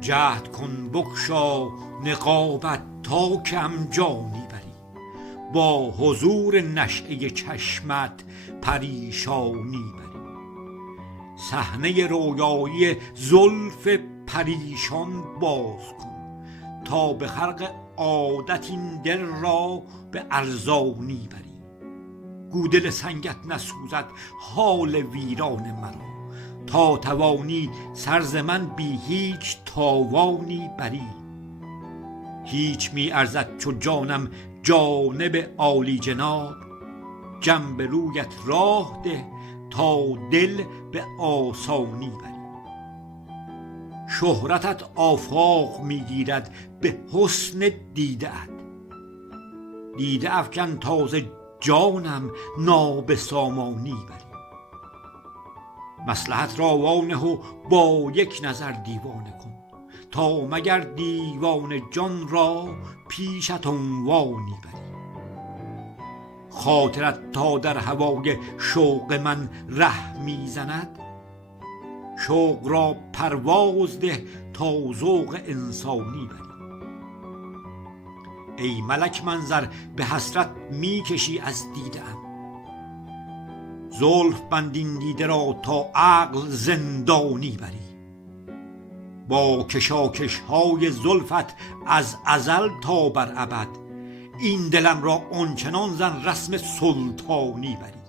جهد کن بگشا نقابت تا که جانی بری، با حضور نشأه چشمت پریشانی بری. صحنه رویایی زلف پریشان باز کن، تا به خلق عادت این دل را به ارزانی بری. گو دل سنگت نسوزد حال ویران مرا، تا توانی سر ز من بی هیچ تاوانی بری. هیچ می ارزد چو جانم جانب عالی جناب، جنب رویت راه ده تا دل به آسانی بری. شهرتت آفاق می گیرد به حسن دیده ات، دیده افکن تازه جانم نابسامانی بری. مصلحت را وانه و با یک نظر دیوانه کن، تا مگر دیوان جان را پیشت عنوانی بری. خاطرت تا در هوای شوق من ره میزند، شوق را پرواز ده تا ذوق انسانی بری. ای ملک منظر به حسرت میکشی از دیده ام، زلف بند این دیده را تا عقل زندانی بری. با کشاکش های زلفت از ازل تا بر ابد، این دلم را آنچنان زن رسم سلطانی بری.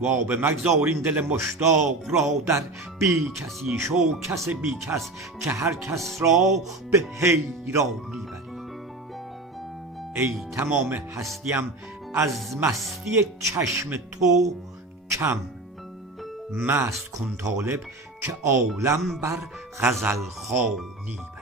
وا به مگذار این دل مشتاق را در بی کسی، شو کس بی کس که هر کس را به حیرانی بری. ای تمام هستیم از مستی چشم تو کم، مست کن طالب که عالم بر غزل خوانی بری.